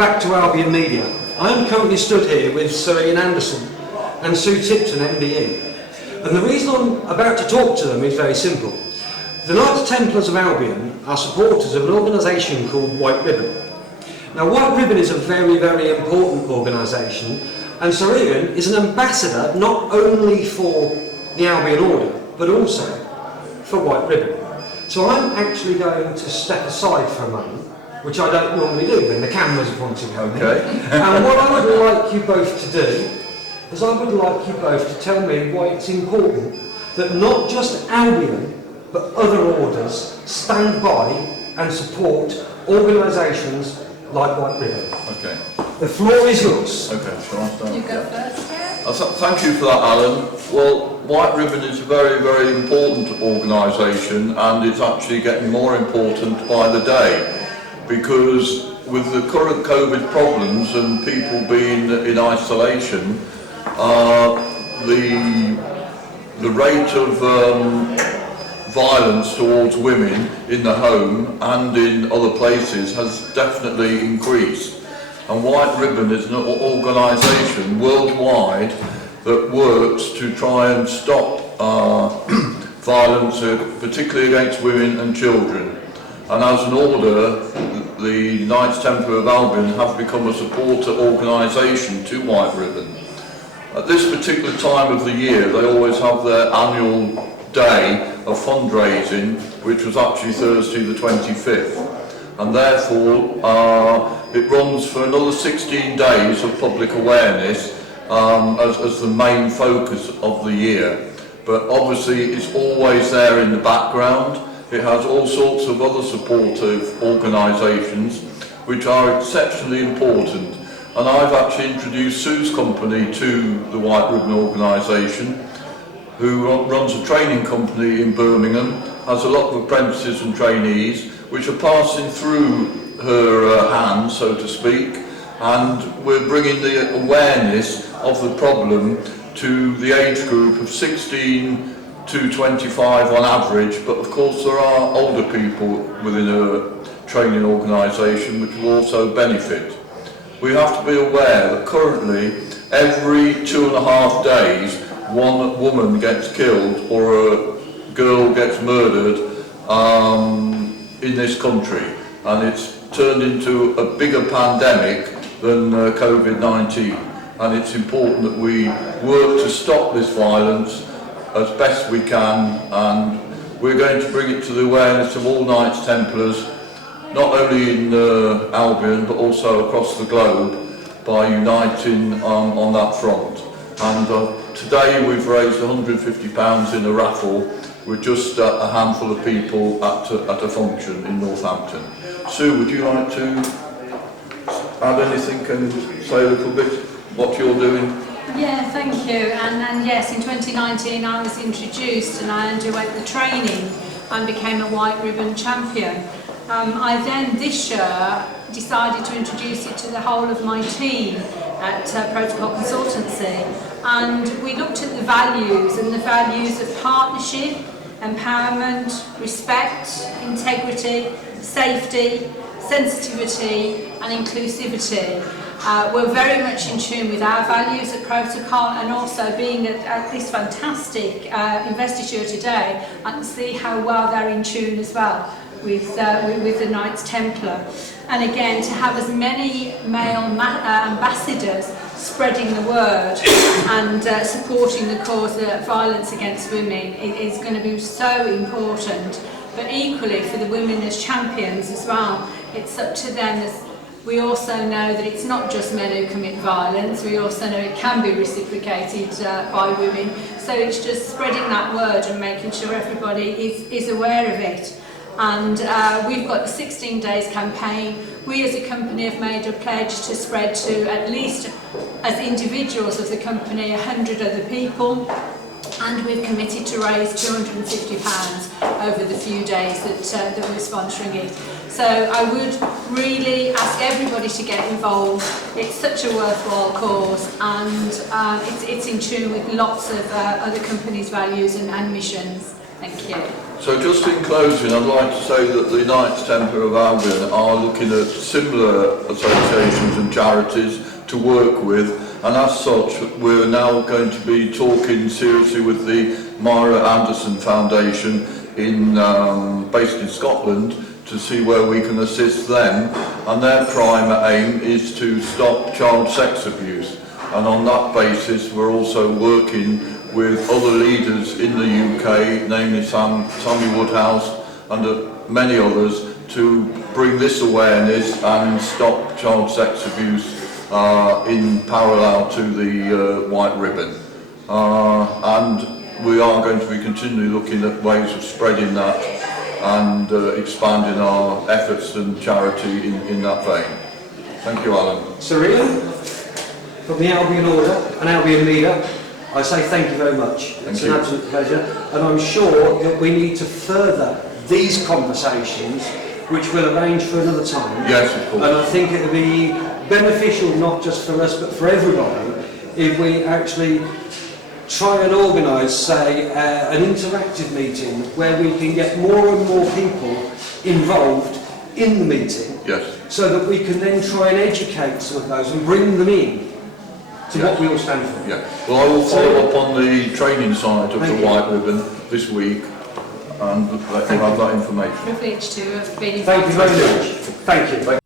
back to Albion Media. I am currently stood here with Sir Ian Anderson and Sue Tipton, MBE. And the reason I'm about to talk to them is very simple. The Knights Templars of Albion are supporters of an organisation called White Ribbon. Now, White Ribbon is a very, very important organisation, and Sir Ian is an ambassador not only for the Albion Order, but also for White Ribbon. So I'm actually going to step aside for a moment, which I don't normally do when the cameras are pointing at me. Okay. And what I would like you both to do is I would like you both to tell me why it's important that not just Albion, but other orders stand by and support organisations like White Ribbon. Okay. The floor is yours. Okay, shall I start? You go first, yeah. Thank you for that, Alan. Well, White Ribbon is a very, very important organisation, and it's actually getting more important by the day, because with the current COVID problems and people being in isolation, the rate of violence towards women in the home and in other places has definitely increased. And White Ribbon is an organisation worldwide that works to try and stop violence, particularly against women and children. And as an order, the Knights Templars of Albion have become a supporter organisation to White Ribbon. At this particular time of the year, they always have their annual day of fundraising, which was actually Thursday the 25th. And therefore, it runs for another 16 days of public awareness as the main focus of the year. But obviously, it's always there in the background. It has all sorts of other supportive organisations which are exceptionally important. And I've actually introduced Sue's company to the White Ribbon organisation, who runs a training company in Birmingham, has a lot of apprentices and trainees which are passing through her hands, so to speak, and we're bringing the awareness of the problem to the age group of 16 to 25 on average, but of course there are older people within a training organisation which will also benefit. We have to be aware that currently every 2.5 days one woman gets killed or a girl gets murdered in this country, and it's turned into a bigger pandemic than COVID-19, and it's important that we work to stop this violence as best we can, and we're going to bring it to the awareness of all Knights Templars, not only in Albion but also across the globe, by uniting on that front. And today we've raised £150 in a raffle with just a handful of people at a function in Northampton. Sue, would you like to add anything and say a little bit what you're doing? Yeah, thank you. And yes, in 2019 I was introduced and I underwent the training and became a White Ribbon champion. I then this year decided to introduce it to the whole of my team at Protocol Consultancy, and we looked at the values of partnership, empowerment, respect, integrity, safety, sensitivity and inclusivity. We're very much in tune with our values at Protocol, and also being at this fantastic investiture today, I can see how well they're in tune as well with the Knights Templar. And again, to have as many male ambassadors spreading the word and supporting the cause of violence against women is going to be so important. But equally for the women as champions as well, it's up to them. As we also know that it's not just men who commit violence, we also know it can be reciprocated by women. So it's just spreading that word and making sure everybody is aware of it. And we've got the 16 days campaign. We as a company have made a pledge to spread to at least, as individuals of the company, 100 other people. And we've committed to raise £250 over the few days that we're sponsoring it. So I would really ask everybody to get involved. It's such a worthwhile cause, and it's in tune with lots of other companies' values and missions. Thank you. So just in closing, I'd like to say that the Knights Templar of Albion are looking at similar associations and charities to work with, and as such we're now going to be talking seriously with the Myra Anderson Foundation based in Scotland to see where we can assist them, and their prime aim is to stop child sex abuse, and on that basis we're also working with other leaders in the UK, namely Sammy Woodhouse and many others, to bring this awareness and stop child sex abuse in parallel to the White Ribbon. And we are going to be continually looking at ways of spreading that and expanding our efforts and charity in that vein. Thank you, Alan. Sir Ian, from the Albion Order and Albion Media, I say thank you very much. It's an absolute pleasure, and I'm sure that we need to further these conversations, which we'll arrange for another time. Yes, of course. And I think it would be beneficial not just for us but for everybody if we actually try and organise, say, an interactive meeting where we can get more and more people involved in the meeting. Yes. So that we can then try and educate some of those and bring them in to what we all stand for. Yeah. Well, I will follow up on the training side of the White Ribbon this week and let you have that information. Privilege to have been Thank you involved. very much. Thank you.